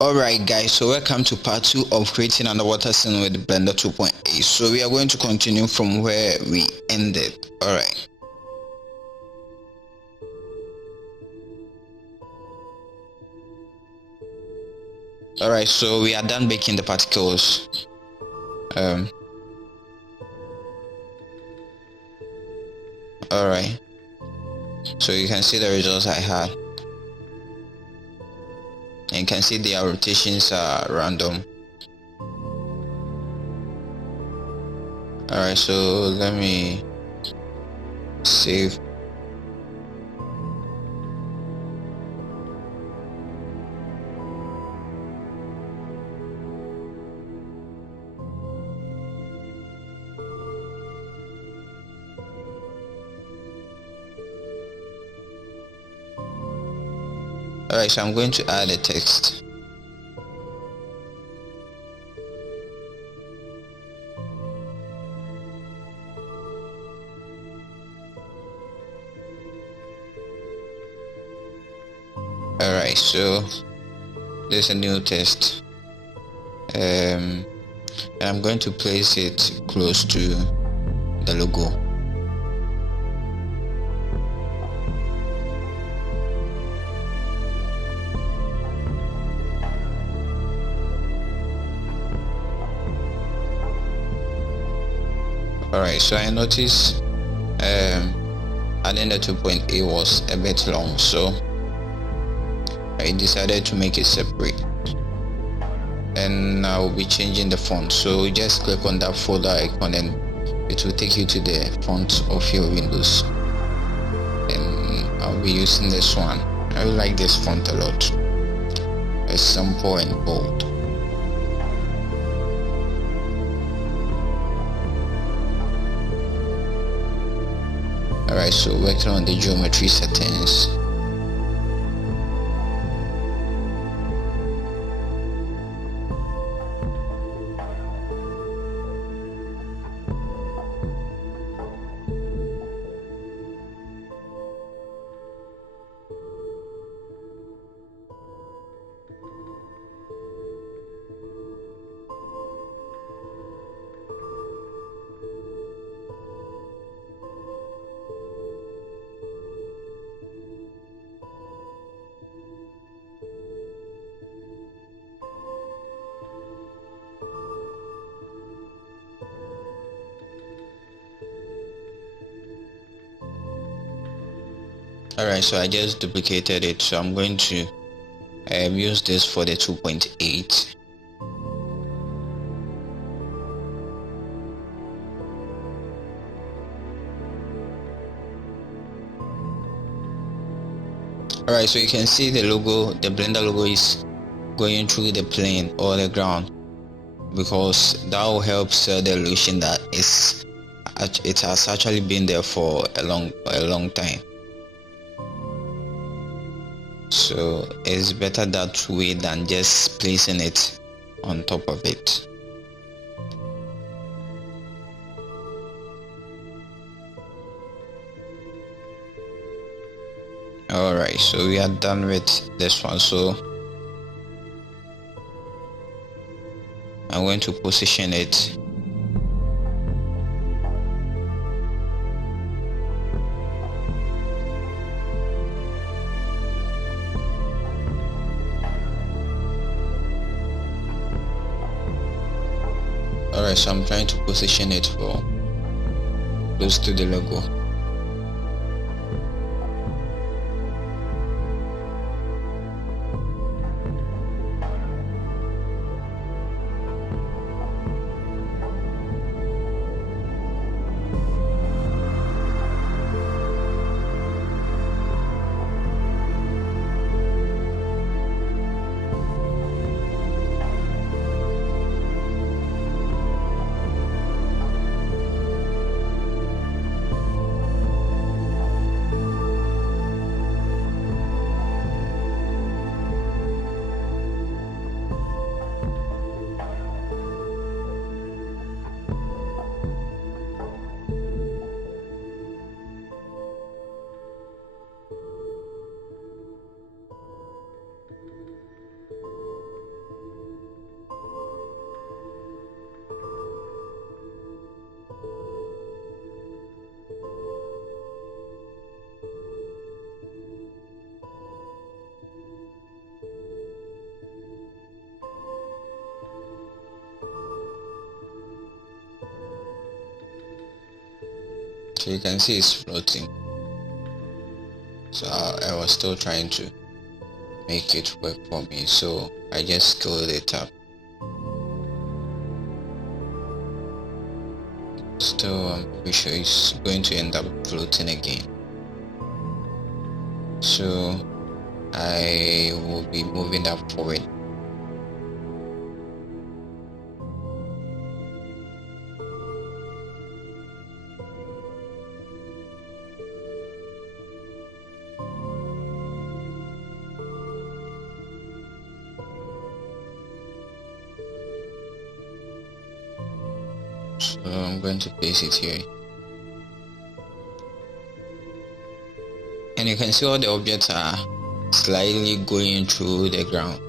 Alright guys, so welcome to part 2 of creating underwater scene with Blender 2.8. So we are going to continue from where we ended. Alright. Alright, so we are done making the particles. Alright. So you can see the results I had. And you can see their rotations are random. Alright, so let me save. Alright, so I'm going to add a text. Alright, so there's a new text. And I'm going to place it close to the logo. Alright, so I noticed adding the 2.8 was a bit long, so I decided to make it separate, and I will be changing the font. So just click on that folder icon and it will take you to the font of your Windows, and I'll be using this one. I like this font a lot. It's simple and bold. Alright, so working on the geometry settings. Alright, so I just duplicated it, so I'm going to use this for the 2.8. Alright, so you can see the logo, the Blender logo is going through the plane or the ground, because that will help sell the illusion that it has actually been there for a long time. So it's better that way than just placing it on top of it. Alright, so we are done with this one, so I'm going to position it. Alright, so I'm trying to position it for close to the logo. So you can see it's floating. So I was still trying to make it work for me, so I just scaled it up. Still, I'm pretty sure it's going to end up floating again. So I will be moving that forward. So I'm going to place it here. And you can see all the objects are slightly going through the ground.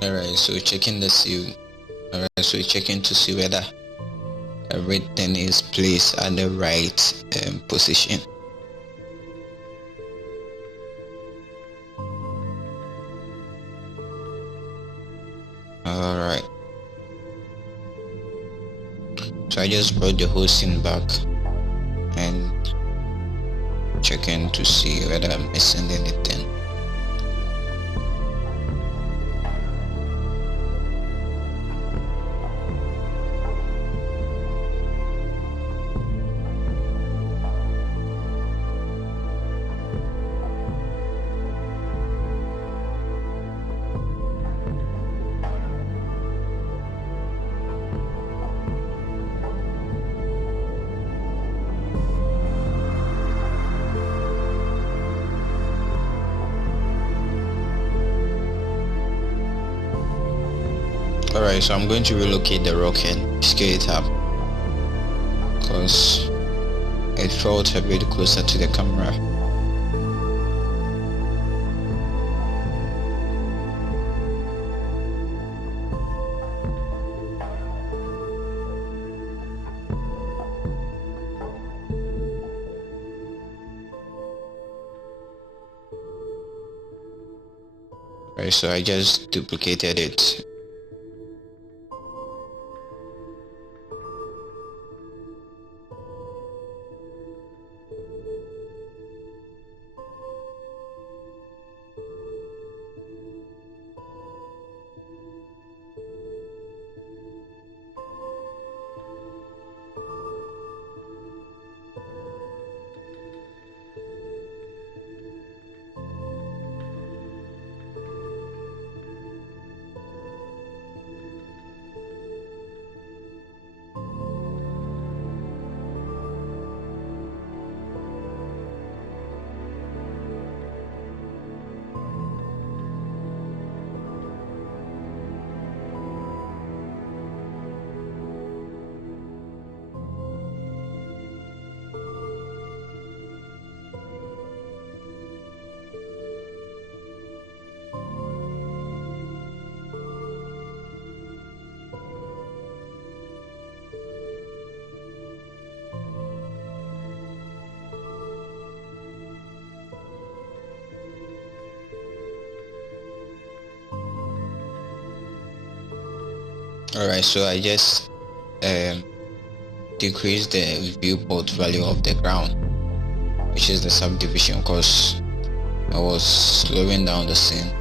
Alright, so checking the seal. Alright, so checking to see whether everything is placed at the right position. Alright, so I just brought the whole scene back and checking to see whether I'm missing anything. Alright, so I'm going to relocate the rocket, scale it up, because it felt a bit closer to the camera. Alright, so I just duplicated it. Alright, so I just um, decrease the viewport value of the ground, which is the subdivision, because I was slowing down the scene.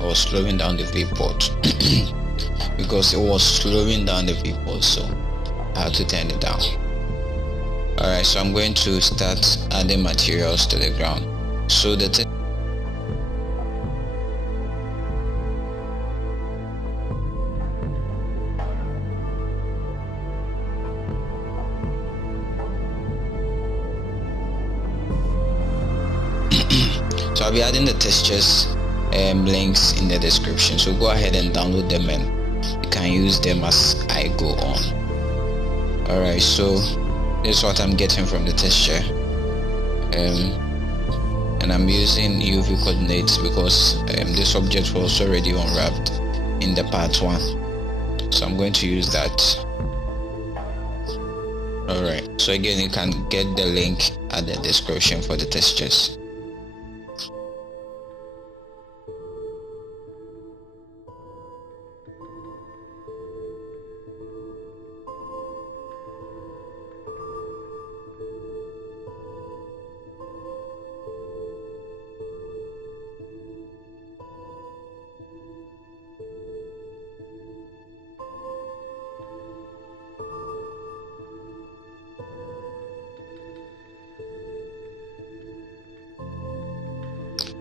I was slowing down the viewport because it was slowing down the viewport, so I had to turn it down. Alright, so I'm going to start adding materials to the ground. So so I'll be adding the textures links in the description, so go ahead and download them and you can use them as I go on. Alright, so this is what I'm getting from the texture, and I'm using UV coordinates because this object was already unwrapped in the part 1, so I'm going to use that. Alright, so again, you can get the link at the description for the textures.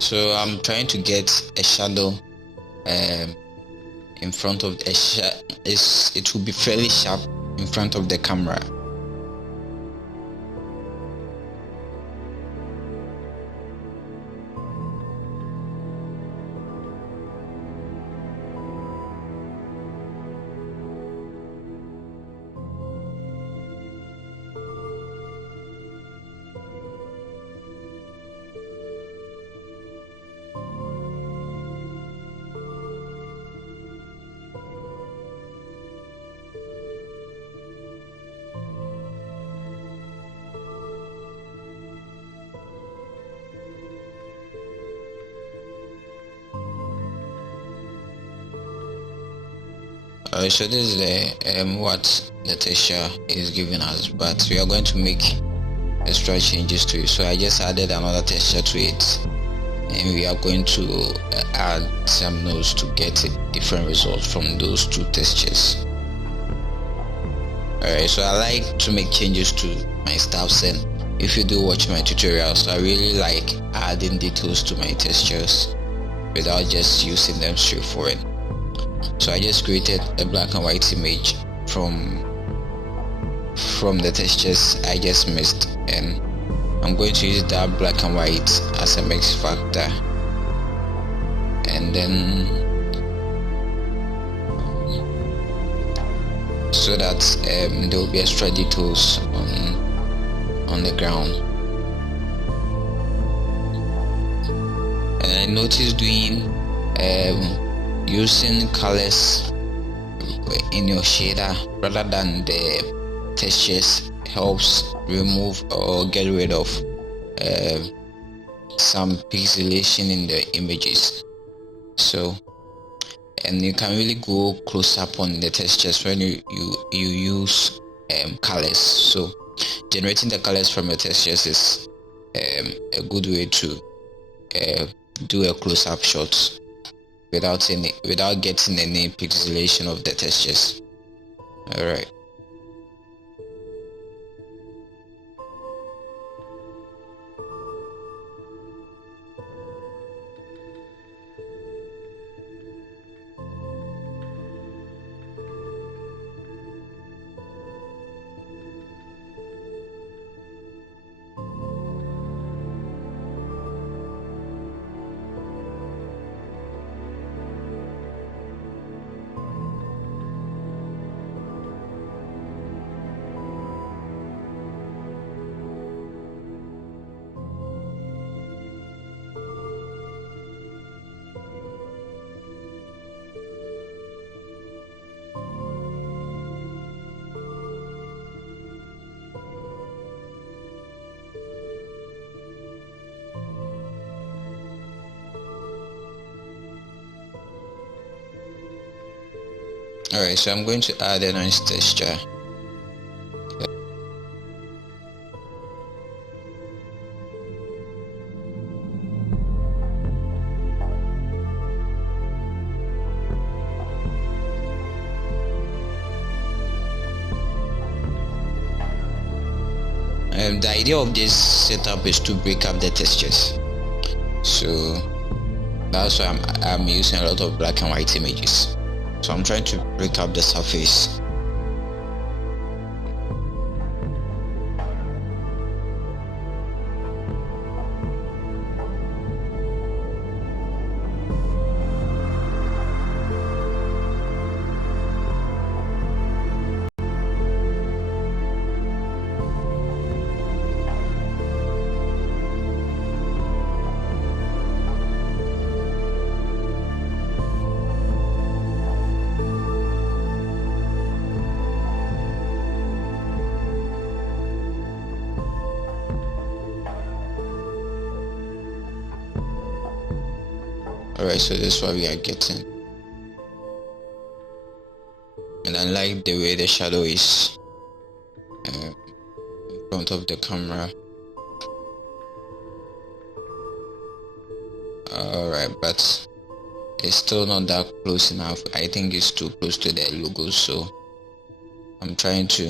So I'm trying to get a shadow in front of it will be fairly sharp in front of the camera. So this is the what the texture is giving us, but we are going to make extra changes to it. So I just added another texture to it, and we are going to add some nodes to get a different result from those two textures. Alright, so I like to make changes to my stuffs, and if you do watch my tutorials, I really like adding details to my textures without just using them straightforward. So I just created a black and white image from the textures I just mixed, and I'm going to use that black and white as a mix factor, and then so that there will be extra details on the ground. And I noticed doing using colors in your shader rather than the textures helps remove or get rid of some pixelation in the images. So, and you can really go close up on the textures when you use colors. So generating the colors from the textures is a good way to do a close-up shot without getting any pixelation of the textures. Alright. Alright, so I'm going to add a noise texture. The idea of this setup is to break up the textures, so that's why I'm using a lot of black and white images. So I'm trying to break up the surface. Alright, so this is what we are getting, and I like the way the shadow is in front of the camera. Alright, but it's still not that close enough. I think it's too close to the logo, so I'm trying to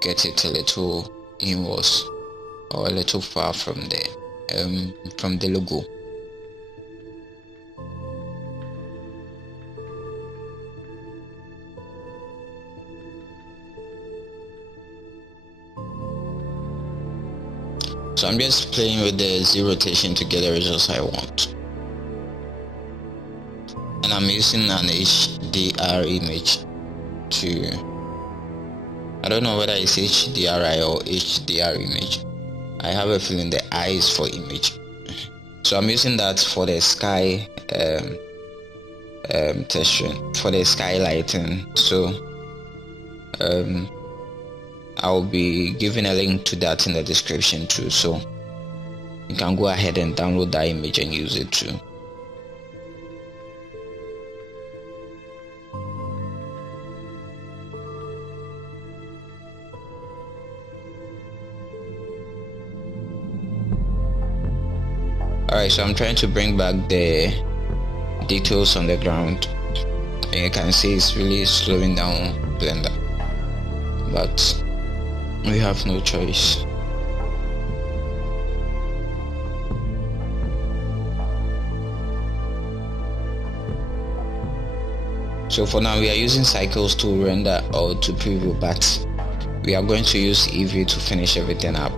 get it a little inwards or a little far from the logo. So I'm just playing with the Z rotation to get the results I want, and I'm using an HDR image to, I don't know whether it's HDRI or HDR image. I have a feeling the I is for image, so I'm using that for the sky texturing, for the skylighting. So I'll be giving a link to that in the description too, so you can go ahead and download that image and use it too. Alright, so I'm trying to bring back the details on the ground, and you can see it's really slowing down Blender, but we have no choice. So for now we are using cycles to render or to preview, but we are going to use Eevee to finish everything up.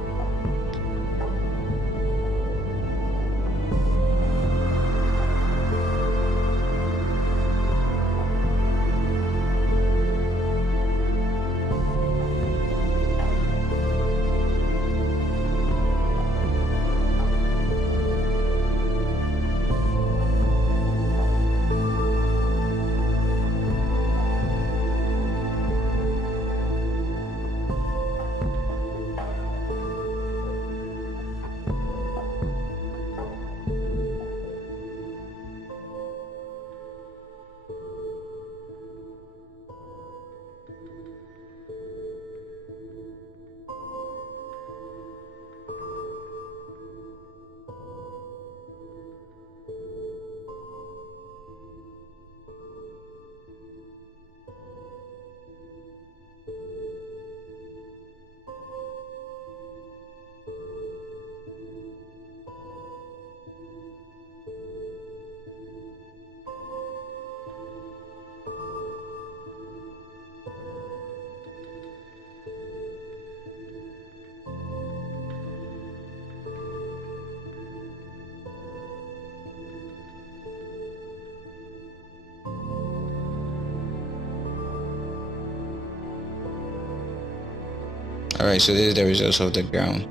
Alright, so this is the results of the ground.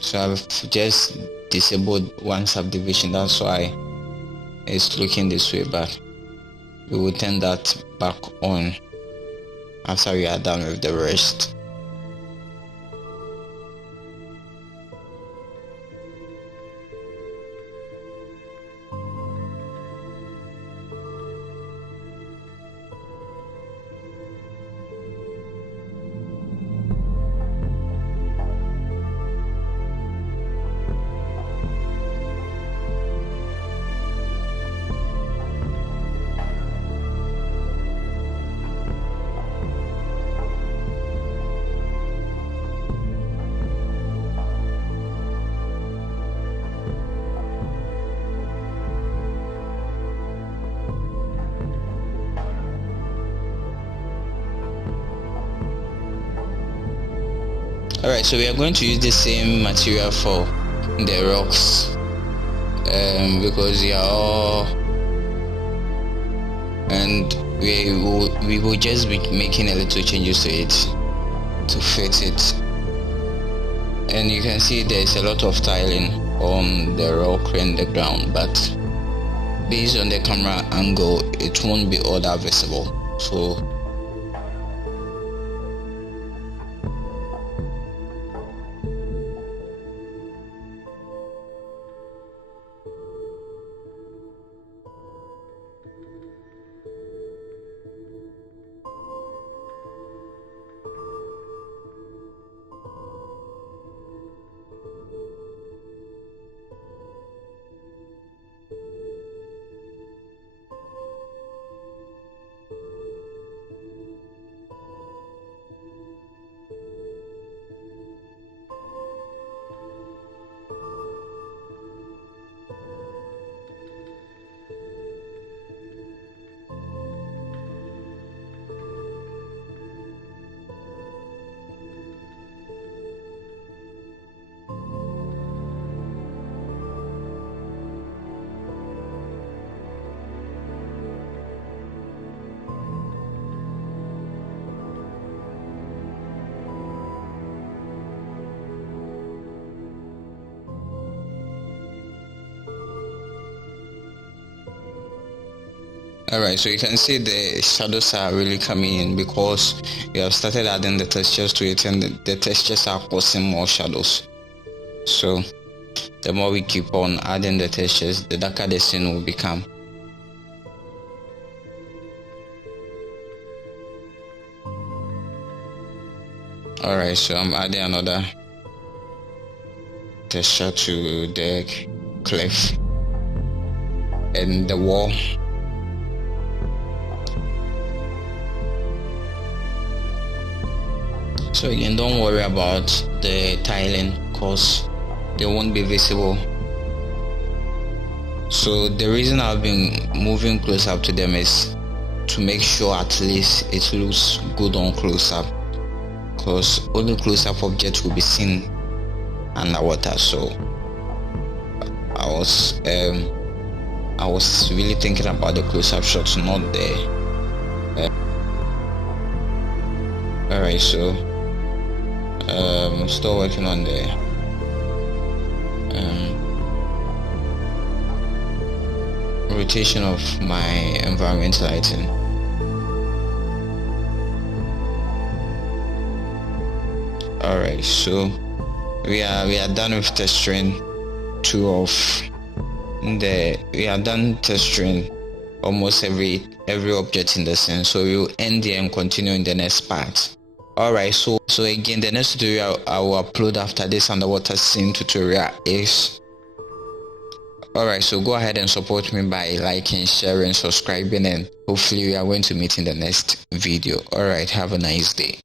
So I've just disabled one subdivision, that's why it's looking this way, but we will turn that back on after we are done with the rest. Alright, so we are going to use the same material for the rocks, because they are all, and we will just be making a little changes to it to fit it. And you can see there's a lot of tiling on the rock and the ground, but based on the camera angle it won't be all that visible. So alright, so you can see the shadows are really coming in because we have started adding the textures to it, and the textures are causing more shadows. So the more we keep on adding the textures, the darker the scene will become. Alright, so I'm adding another texture to the cliff and the wall. So again, don't worry about the tiling because they won't be visible. So the reason I've been moving close up to them is to make sure at least it looks good on close up, because only close up objects will be seen underwater. So I was really thinking about the close up shots, not the alright, so still working on the rotation of my environment lighting. Alright, so we are done with texturing we are done texturing almost every object in the scene, so we will end here and continue in the next part. Alright, so again, the next tutorial I will upload after this underwater scene tutorial is alright, so go ahead and support me by liking, sharing, subscribing, and hopefully we are going to meet in the next video. Alright, have a nice day.